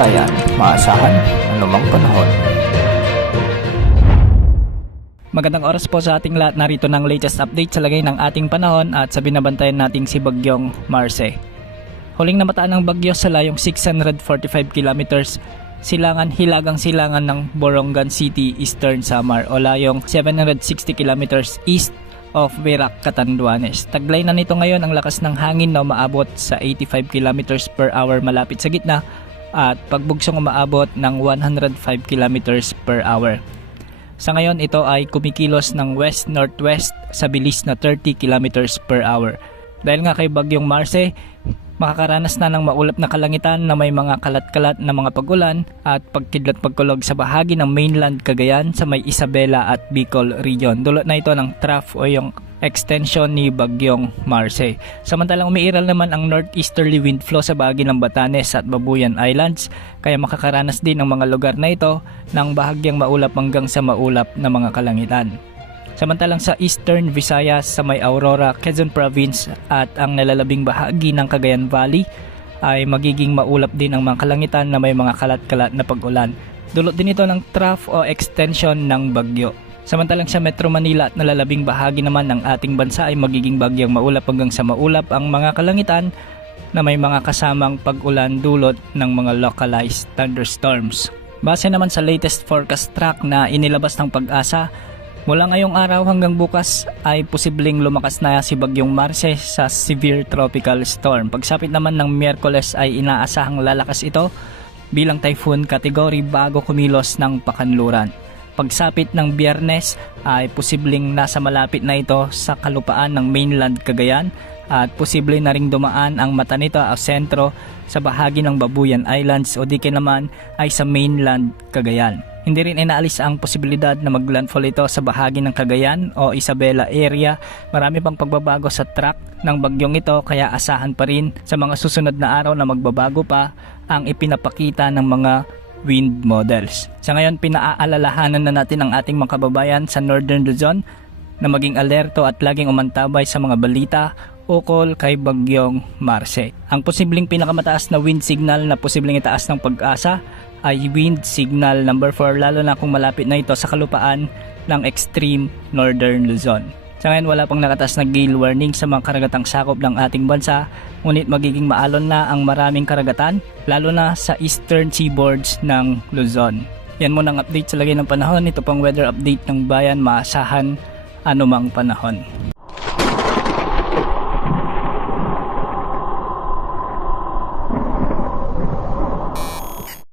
kababayan, maasahan anumang panahon. Magandang oras po sa ating lahat. Narito ng latest update sa lagay ng ating panahon at sa binabantayan nating si Bagyong Marce. Huling namataan ng bagyo sa layong 645 kilometers hilagang silangan ng Borongan City, Eastern Samar o layong 760 kilometers east of Verac, Catanduanes. Taglay na nito ngayon ang lakas ng hangin na umaabot sa 85 kilometers per hour malapit sa gitna at pagbugsong umaabot ng 105 kilometers per hour. Sa ngayon, ito ay kumikilos ng west-northwest sa bilis na 30 kilometers per hour. Dahil nga kay Bagyong Marce, makakaranas na ng maulap na kalangitan na may mga kalat-kalat na mga pag-ulan at pagkidlat pagkulog sa bahagi ng mainland Cagayan sa may Isabela at Bicol region. Dulot na ito ng trough o yung extension ni Bagyong Marce. Samantalang umiiral naman ang northeasterly wind flow sa bahagi ng Batanes at Babuyan Islands, kaya makakaranas din ang mga lugar na ito ng bahagyang maulap hanggang sa maulap na mga kalangitan. Samantalang sa Eastern Visayas sa may Aurora, Quezon Province at ang nalalabing bahagi ng Cagayan Valley ay magiging maulap din ang mga kalangitan na may mga kalat-kalat na pag-ulan. Dulot din ito ng trough o extension ng bagyo. Samantalang sa Metro Manila at nalalabing bahagi naman ng ating bansa ay magiging bagyang maulap hanggang sa maulap ang mga kalangitan na may mga kasamang pag-ulan dulot ng mga localized thunderstorms. Base naman sa latest forecast track na inilabas ng Pag-asa, mula ngayong araw hanggang bukas ay posibleng lumakas na si Bagyong Marce sa severe tropical storm. Pagsapit naman ng Miyerkules ay inaasahang lalakas ito bilang typhoon category bago kumilos ng pakanluran. Pagsapit ng Biyernes ay posibleng nasa malapit na ito sa kalupaan ng mainland Cagayan at posible na ring dumaan ang mata nito o sentro sa bahagi ng Babuyan Islands o di naman ay sa mainland Cagayan. Hindi rin inaalis ang posibilidad na maglandfall ito sa bahagi ng Cagayan o Isabela area. Marami pang pagbabago sa track ng bagyong ito kaya asahan pa rin sa mga susunod na araw na magbabago pa ang ipinapakita ng mga wind models. Sa ngayon, pinaaalalahanan na natin ang ating mga kababayan sa Northern Luzon na maging alerto at laging umantabay sa mga balita ukol kay Bagyong Marce. Ang posibleng pinakamataas na wind signal na posibleng itaas ng Pag-asa ay wind signal number 4 lalo na kung malapit na ito sa kalupaan ng extreme Northern Luzon. Sa ngayon, wala pang nakataas na gale warning sa mga karagatang sakop ng ating bansa, ngunit magiging maalon na ang maraming karagatan, lalo na sa eastern seaboards ng Luzon. Yan muna ang update sa lagay ng panahon. Ito pang weather update ng bayan, maasahan anumang panahon.